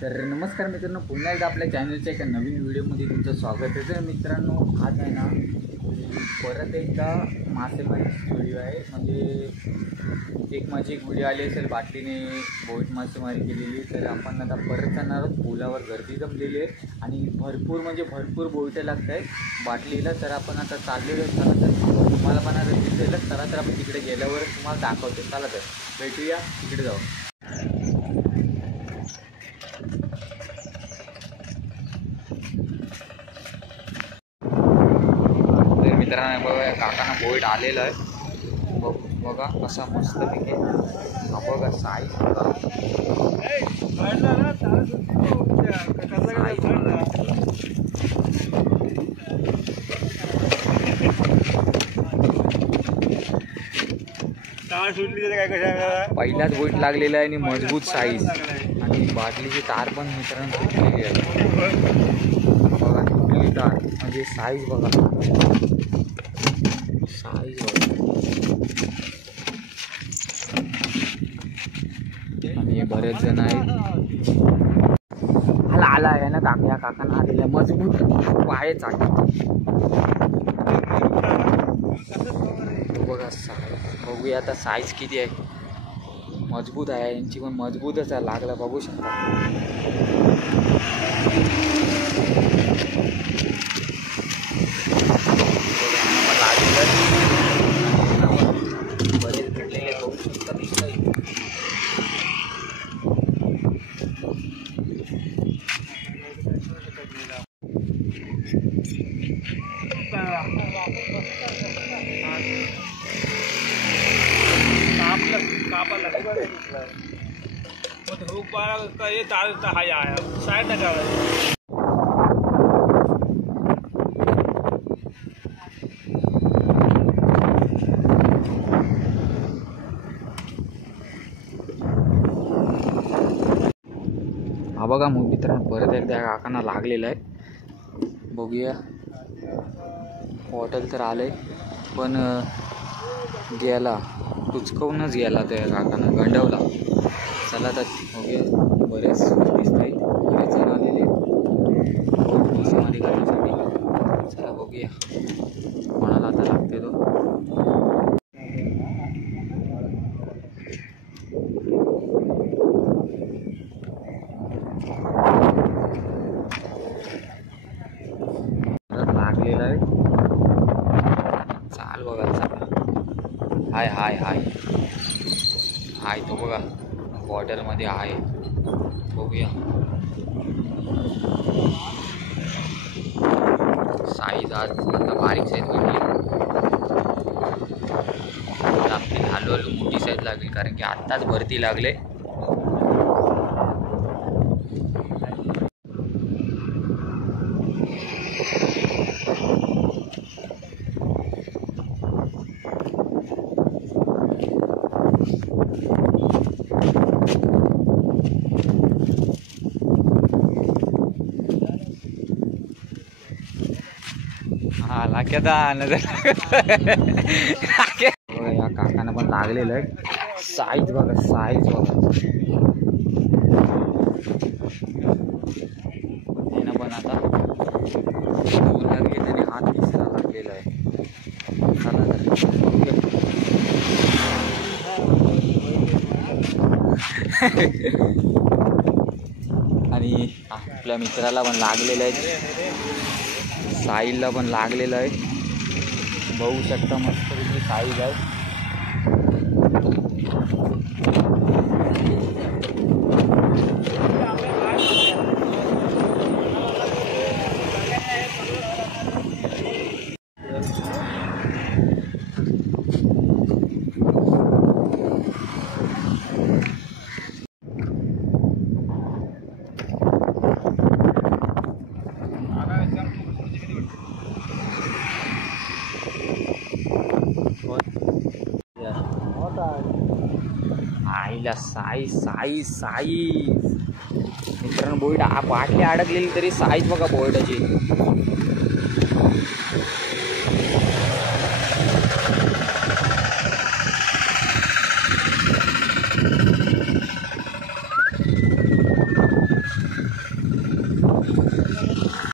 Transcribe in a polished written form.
तर नमस्कार मित्रांनो, पुन्हा एकदा आपल्या चॅनलच्या एका नवीन व्हिडिओमध्ये तुमचं स्वागत आहे. तर मित्रांनो, आज आहे ना परत एकदा मासेमारीची व्हिडिओ आहे. म्हणजे माझी एक व्हिडिओ आली असेल, बाटलीने बोट मासेमारी केलेली. तर आपण आता परत जाणार आहोत. पुलावर गर्दी जमलेली आहे आणि भरपूर बोटे लागत आहेत बाटलीला. तर आपण आता चाललेलो चला, तर तुम्हाला पण आता दिसेलच. चला तर आपण तिकडे गेल्यावर तुम्हाला दाखवतो. चला तर भेटूया, तिकडे जाऊ. मित्रांनो बघा, काकांना बोईट आलेलं आहे. बघा कसा मस्त पैकी. हा बघा साईज बघा, पहिलाच बोईट लागलेला आहे आणि मजबूत साईज. आणि बाटलीची तार पण मित्रांनो तुटलेली आहे. बघा तुटलेली तार म्हणजे साईज बघा, साईज आणि बरेच जण आहेत. आला आहे ना काका, या काकांना आलेला मजबूत वाये चाटत. बघा साईज, बघूया आता साईज किती आहे. मजबूत आहे, यांची पण मजबूतच आहे. लागला बघू शकता. बरेच भेटलेले बघू शकता. हा बघा मग मित्रांनो, परत एकदा काकांना लागलेलं आहे. बघूया, बॉटल तर आलंय पण गेला, कुचकवूनच गेला. त्या काकांना गंडवला. चला तर बघूया. बरेच दिसत आहेत, बरेच जण आलेले मासेमारी करण्यासाठी. चला बघूया कोणाला आता लागते तो. लागलेला आहे. चाल बघा, चाल. हाय हाय हाय हाय, तो बघा बॉटलमध्ये आहे. बघूया साईज. आज आता बारीक साईज भेटली. आपली हळूहळू मोठी साईज लागेल, कारण की आत्ताच भरती लागले. हा लाक्यादा नजर. या काकांना पण लागलेलं आहे. साईज बघा, साईज बघा. त्यानं पण आता दोन लागले, त्याने हात तिसरा लागलेला आहे. चला आणि आपल्या मित्राला पण लागलेलं आहे, साईजला पण लागलेलं आहे. बघू शकता मस्त पैकी साईज आहे. आईला साईज साईज साईज मित्रांनो, बोईड बाटली अडकलेली तरी साईज बघा बोर्डाची. आहे.